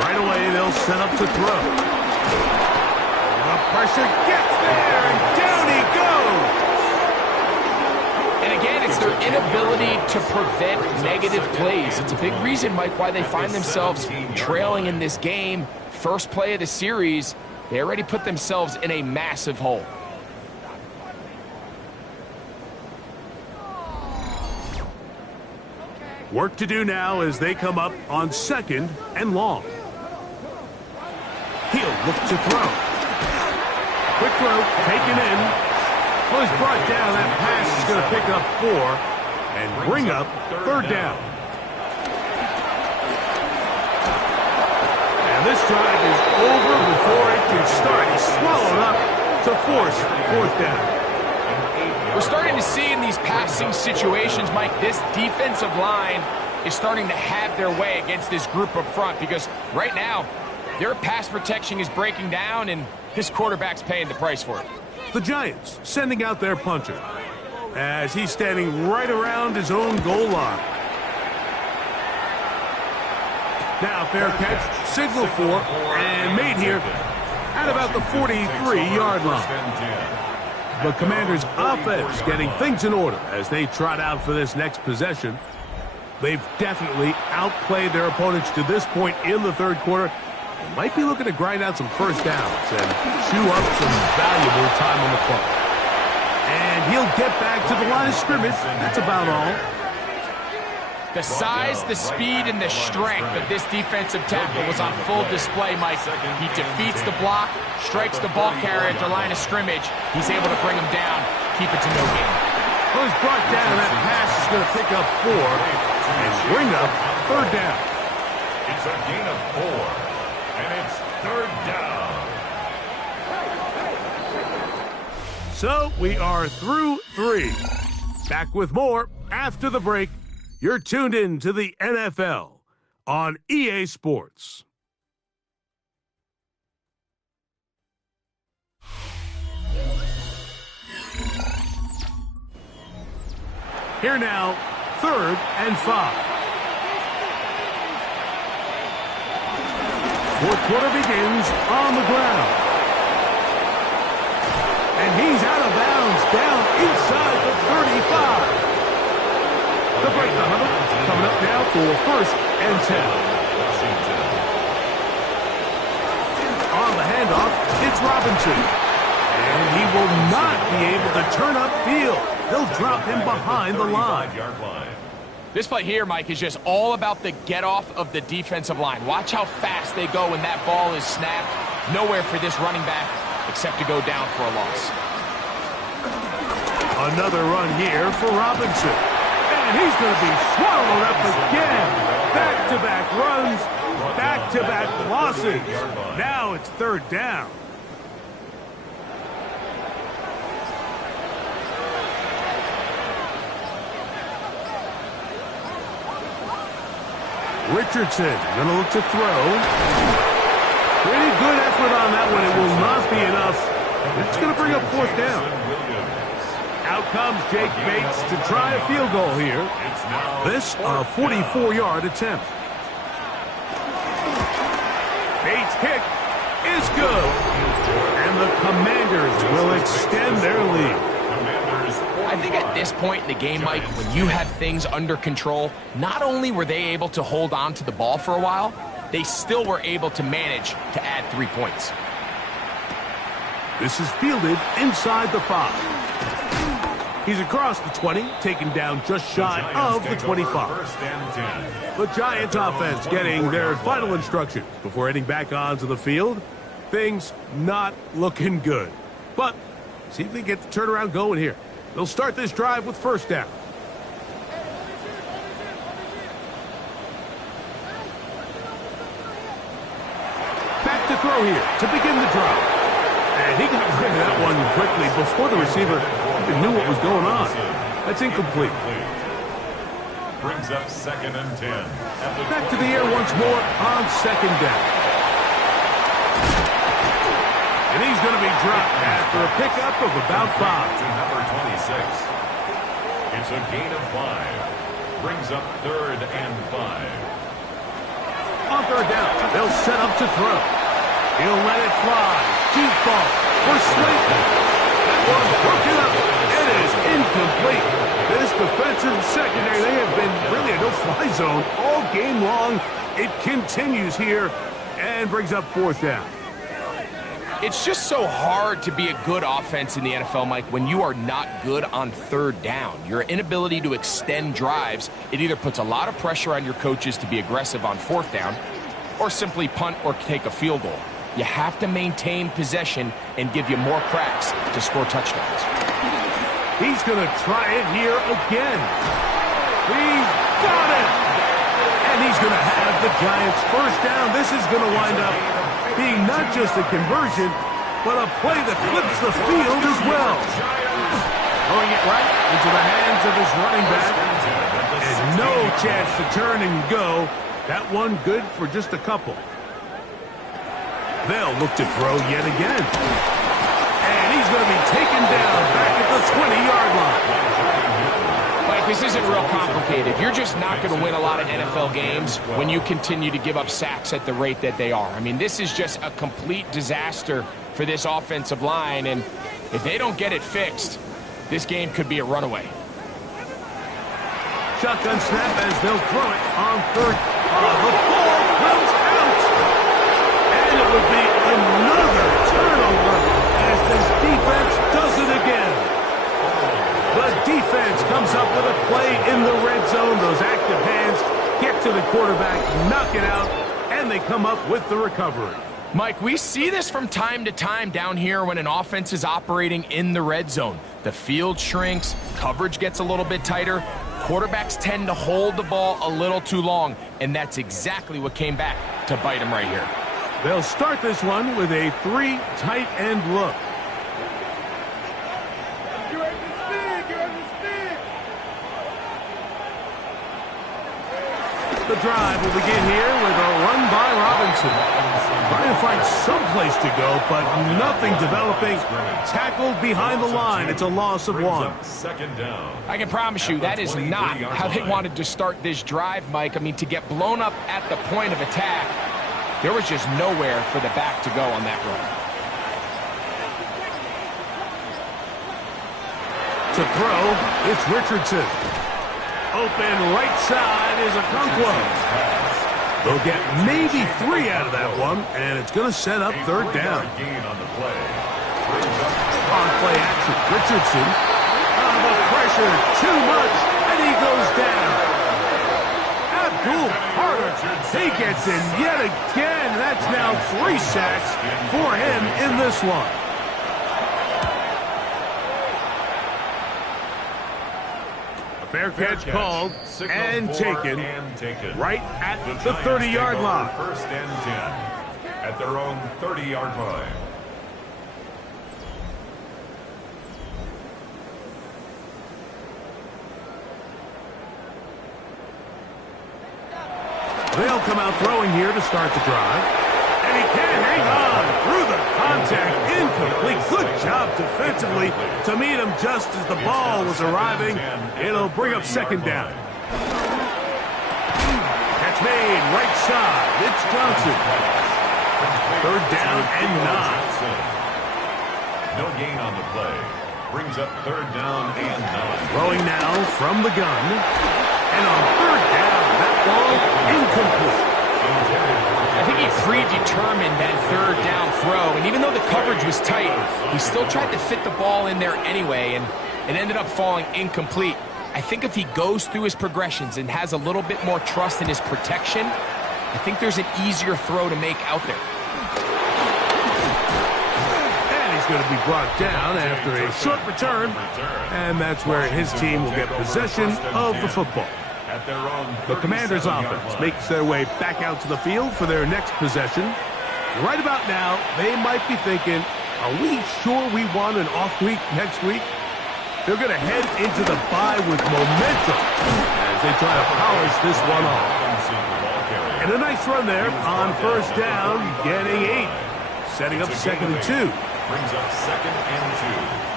Right away, they'll set up to throw. The pressure gets there, and down he goes. And again, it's their inability to prevent negative plays. It's a big reason, Mike, why they find themselves trailing in this game. First play of the series, they already put themselves in a massive hole. Work to do now as they come up on 2nd and long. He'll look to throw. Quick throw, taken in. Well, he's brought down. That pass is going to pick up 4 and bring up 3rd down. And this drive is over before it can start. He's swallowed up to force 4th down. We're starting to see in these passing situations, Mike, this defensive line is starting to have their way against this group up front because right now, their pass protection is breaking down, and this quarterback's paying the price for it. The Giants sending out their punter as he's standing right around his own goal line. Now, fair catch, signal for, and made here at about the 43-yard line. The Commanders' offense getting things in order as they trot out for this next possession. They've definitely outplayed their opponents to this point in the 3rd quarter. They might be looking to grind out some first downs and chew up some valuable time on the clock. And he'll get back to the line of scrimmage. That's about all. The size, the speed, and the strength of this defensive tackle was on full display, Mike. He defeats the block, strikes the ball carrier at the line of scrimmage. He's able to bring him down, keep it to no gain. Well, he's brought down. That pass is going to pick up 4 and bring up 3rd down. It's a gain of 4, and it's 3rd down. So we are through 3. Back with more after the break. You're tuned in to the NFL on EA Sports. Here now, 3rd and 5. Fourth quarter begins on the ground. And he's out of bounds down inside the 35. The break, the huddle, coming up now for 1st and 10. On the handoff, it's Robinson. And he will not be able to turn upfield. They'll drop him behind the line. This play here, Mike, is just all about the get-off of the defensive line. Watch how fast they go when that ball is snapped. Nowhere for this running back except to go down for a loss. Another run here for Robinson. And he's going to be swallowed up again. Back-to-back runs, back-to-back losses. Now it's 3rd down. Richardson going to look to throw. Pretty good effort on that one. It will not be enough. It's going to bring up 4th down. Out comes Jake Bates to try a field goal here. This a 44-yard attempt. Bates' kick is good. And the Commanders will extend their lead. I think at this point in the game, Mike, when you have things under control, not only were they able to hold on to the ball for a while, they still were able to manage to add 3 points. This is fielded inside the 5. He's across the 20, taken down just shy of the 25. The Giants offense getting their final instructions before heading back onto the field. Things not looking good. But see if they get the turnaround going here. They'll start this drive with 1st down. Back to throw here to begin the drive. And he got rid of that one quickly before the receiver even knew what was going on. That's incomplete. Brings up 2nd and 10. Back to the air once more on 2nd down. And he's going to be dropped after a pickup of about 5. To number 26. It's a gain of 5. Brings up 3rd and 5. On 3rd down, they'll set up to throw. He'll let it fly. Deep ball for Slayton. That one broken up. It is incomplete. This defensive secondary, they have been really a no-fly zone all game long. It continues here and brings up 4th down. It's just so hard to be a good offense in the NFL, Mike, when you are not good on 3rd down. Your inability to extend drives, it either puts a lot of pressure on your coaches to be aggressive on 4th down or simply punt or take a field goal. You have to maintain possession and give you more cracks to score touchdowns. He's going to try it here again. He's got it! And he's going to have the Giants 1st down. This is going to wind up being not just a conversion, but a play that flips the field as well. Throwing it right into the hands of his running back. And no chance to turn and go. That one good for just a couple. They'll look to throw yet again. And he's going to be taken down back at the 20-yard line. Mike, this isn't real complicated. You're just not going to win a lot of NFL games when you continue to give up sacks at the rate that they are. I mean, this is just a complete disaster for this offensive line, and if they don't get it fixed, this game could be a runaway. Shotgun snap as they'll throw it on 3rd. The ball comes out. And it would be another turnover as this defense does it again. The defense comes up with a play in the red zone. Those active hands get to the quarterback, knock it out, and they come up with the recovery. Mike, we see this from time to time down here when an offense is operating in the red zone. The field shrinks, coverage gets a little bit tighter, quarterbacks tend to hold the ball a little too long, and that's exactly what came back to bite them right here. They'll start this one with a 3 tight end look. The drive will begin here with a run by Robinson. Trying to find some place to go, but nothing developing. Tackled behind the line. It's a loss of 1. Second down. I can promise you that is not how they wanted to start this drive, Mike. I mean, to get blown up at the point of attack, there was just nowhere for the back to go on that run. To throw, it's Richardson. Open right side is Okonkwo. They'll get maybe 3 out of that one, and it's going to set up third down. On play action, Richardson. The pressure, too much, and he goes down. Abdul Carter, he gets in yet again. That's now 3 sacks for him in this one. Fair catch called and taken right at the 30-yard line. First and 10 at their own 30-yard line. They'll come out throwing here to start the drive. And he can't hang on through the contact. Incomplete. Good job defensively to meet him just as the ball was arriving. It'll bring up second down. Catch made right side. It's Johnson. Third down and 9. No gain on the play. Brings up third down and 9. Throwing now from the gun. And on third down, that ball incomplete. I think he predetermined that third down throw, and even though the coverage was tight, he still tried to fit the ball in there anyway, and it ended up falling incomplete. I think if he goes through his progressions and has a little bit more trust in his protection, I think there's an easier throw to make out there. And he's going to be brought down after a short return, and that's where his team will get possession of the football. The Commanders' offense makes their way back out to the field for their next possession. Right about now, they might be thinking, are we sure we want an off week next week? They're going to head into the bye with momentum as they try to polish this one off. And a nice run there on first down, getting 8. Setting up second and 2. Brings up second and 2.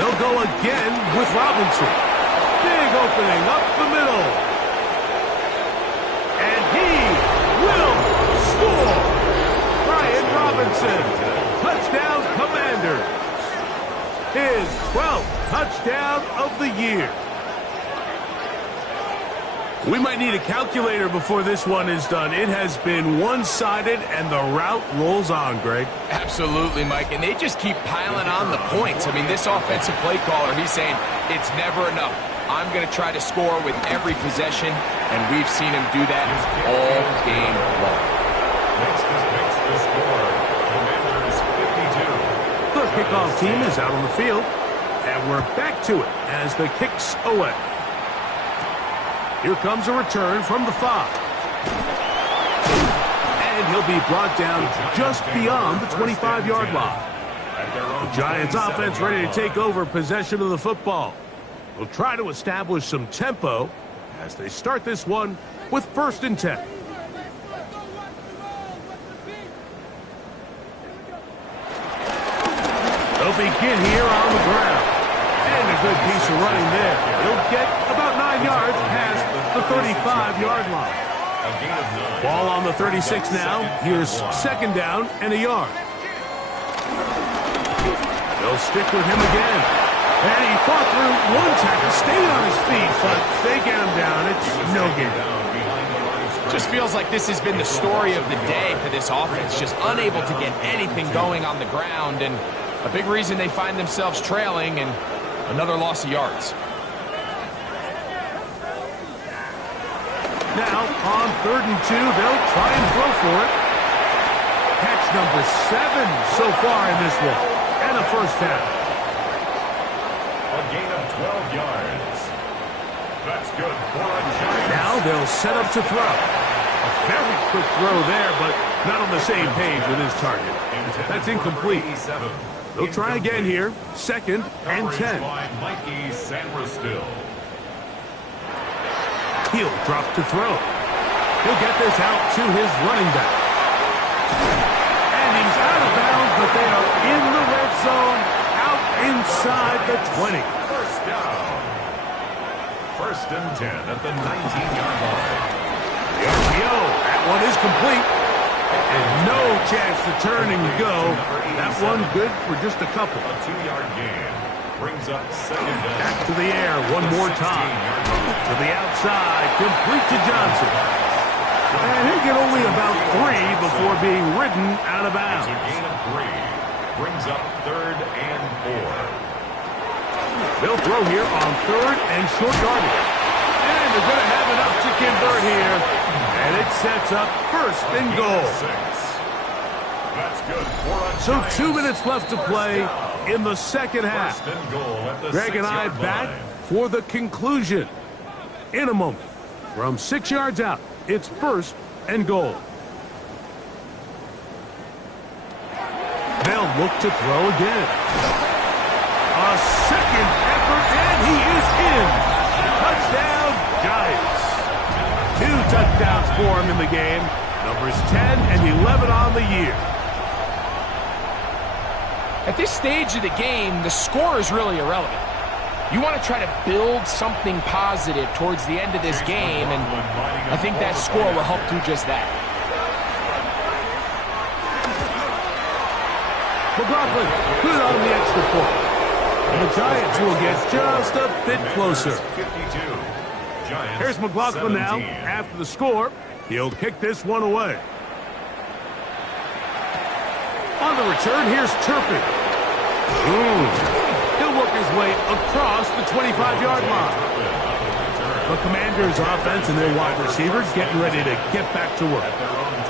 They'll go again with Robinson. Big opening up the middle. And he will score. Brian Robinson. Touchdown Commanders. His 12th touchdown of the year. We might need a calculator before this one is done. It has been one-sided, and the route rolls on, Greg. Absolutely, Mike, and they just keep piling on the points. I mean, this offensive play caller, he's saying, it's never enough. I'm going to try to score with every possession, and we've seen him do that all game long. Next is the score. Commanders 52. The kickoff team is out on the field, and we're back to it as the kicks away. Here comes a return from the 5. And he'll be brought down just beyond the 25-yard line. The Giants offense ready to take over possession of the football. They'll try to establish some tempo as they start this one with first and 10. They'll begin here on the ground. And a good piece of running there. He'll get about 9 yards past the 35-yard line. Ball on the 36 now. Here's second down and a yard. They'll stick with him again. And he fought through one tackle, stayed on his feet, but they get him down. It's no gain. Just feels like this has been the story of the day for this offense. Just unable to get anything going on the ground, and a big reason they find themselves trailing and another loss of yards. Now, on third and 2, they'll try and throw for it. Catch number 7 so far in this one. And a first down. A gain of 12 yards. That's good for a Giants. Now they'll set up to throw. A very quick throw there, but not on the same page with his target. That's incomplete. They'll try again here. 2nd and 10. By Mikey Sanderstill. He'll drop to throw. He'll get this out to his running back. And he's out of bounds, but they are in the red zone, out inside the 20. First down. 1st and 10 at the 19-yard line. The RPO, that one is complete. And no chance to turn and go. That one good for just a couple. A 2-yard gain brings up 2nd down. Back to the air one more time. To the outside, complete to Johnson. And he'll get only about 3 before being ridden out of bounds. It's a gain of 3. Brings up 3rd and 4. They'll throw here on 3rd and short yardage. And they're going to have enough to convert here. And it sets up 1st and goal. 6. That's good for a So Giants. 2 minutes left to play in the second half. 1st and goal at the Greg and I 6-yard back line. for the conclusion. In a moment, from 6 yards out, it's 1st and goal. They'll look to throw again. A second effort, and he is in. Touchdown, Giants. 2 touchdowns for him in the game. Numbers 10 and 11 on the year. At this stage of the game, the score is really irrelevant. You want to try to build something positive towards the end of this game, and I think that score will help do just that. McLaughlin, good on the extra point. And the Giants will get just a bit closer. 52. Giants Here's McLaughlin 17. now. After the score, he'll kick this one away. On the return, here's Turpin. He'll work his way across the 25-yard line. The Commanders' offense and their wide receivers getting ready to get back to work.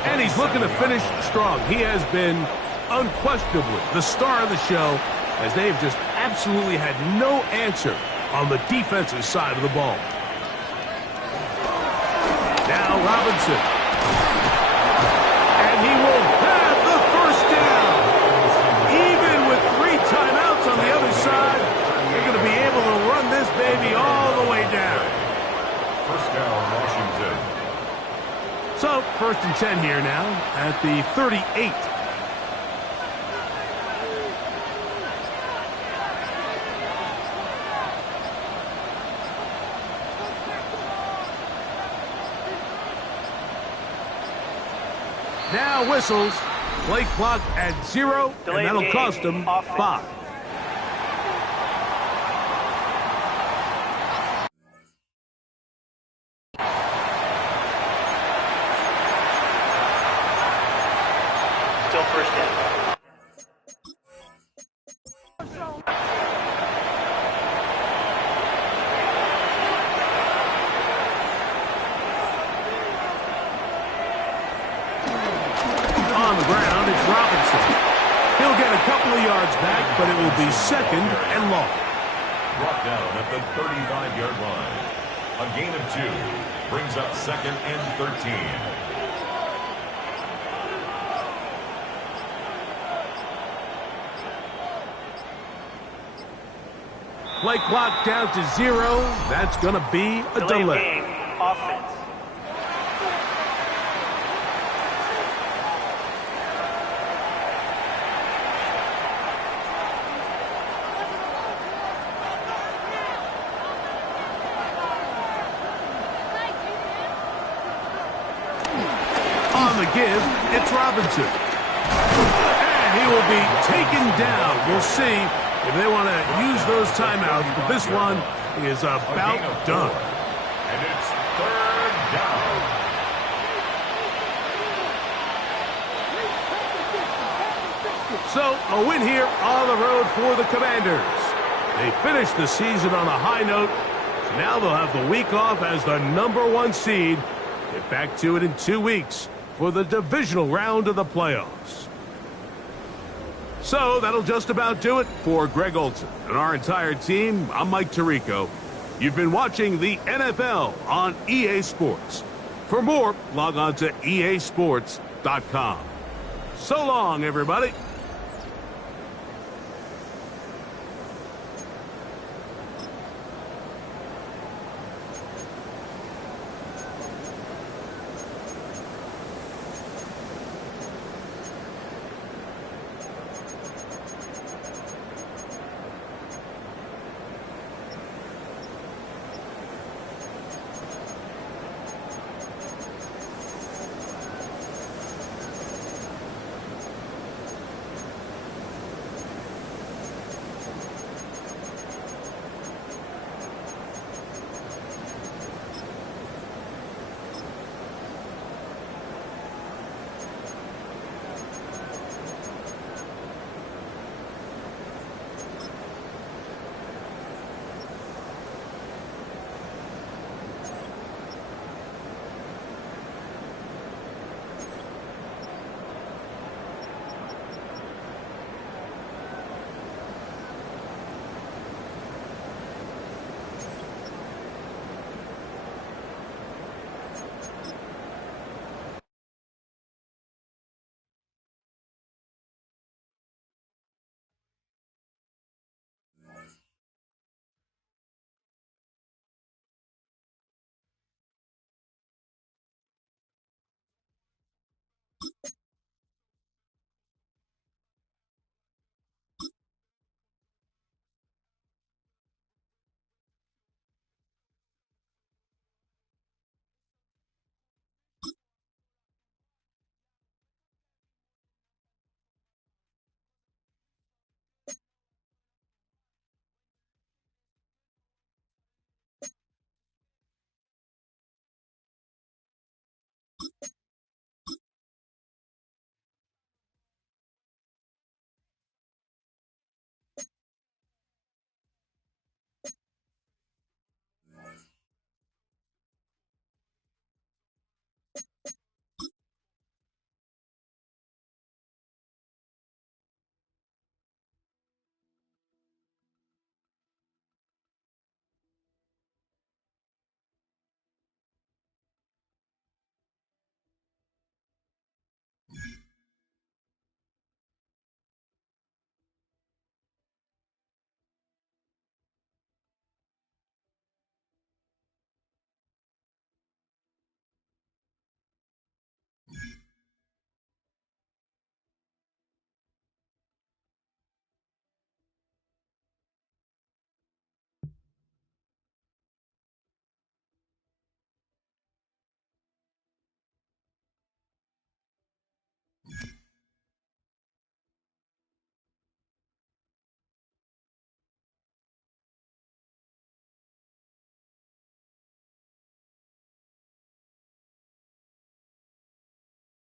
And he's looking to finish strong. He has been unquestionably the star of the show, as they've just absolutely had no answer on the defensive side of the ball. Now Robinson. And he will have the first down. Even with 3 timeouts on the other side, they're going to be able to run this baby all the way down. First down, Washington. So, 1st and 10 here now at the 38. Now whistles. Play clock at 0, and that'll cost them 5. Still 1st down. On the ground, it's Robinson. He'll get a couple of yards back, but it will be 2nd and long. Brought down at the 35-yard line. A gain of 2 brings up 2nd and 13. Play clock down to 0. That's going to be a delay. Game, offense. On the give, it's Robinson. And he will be taken down. We'll see if they want to use those timeouts, but this one is about done. And it's 3rd down. So, a win here on the road for the Commanders. They finished the season on a high note. So now they'll have the week off as the #1 seed. Get back to it in 2 weeks for the divisional round of the playoffs. So that'll just about do it for Greg Olson and our entire team. I'm Mike Tirico. You've been watching the NFL on EA Sports. For more, log on to easports.com. So long, everybody.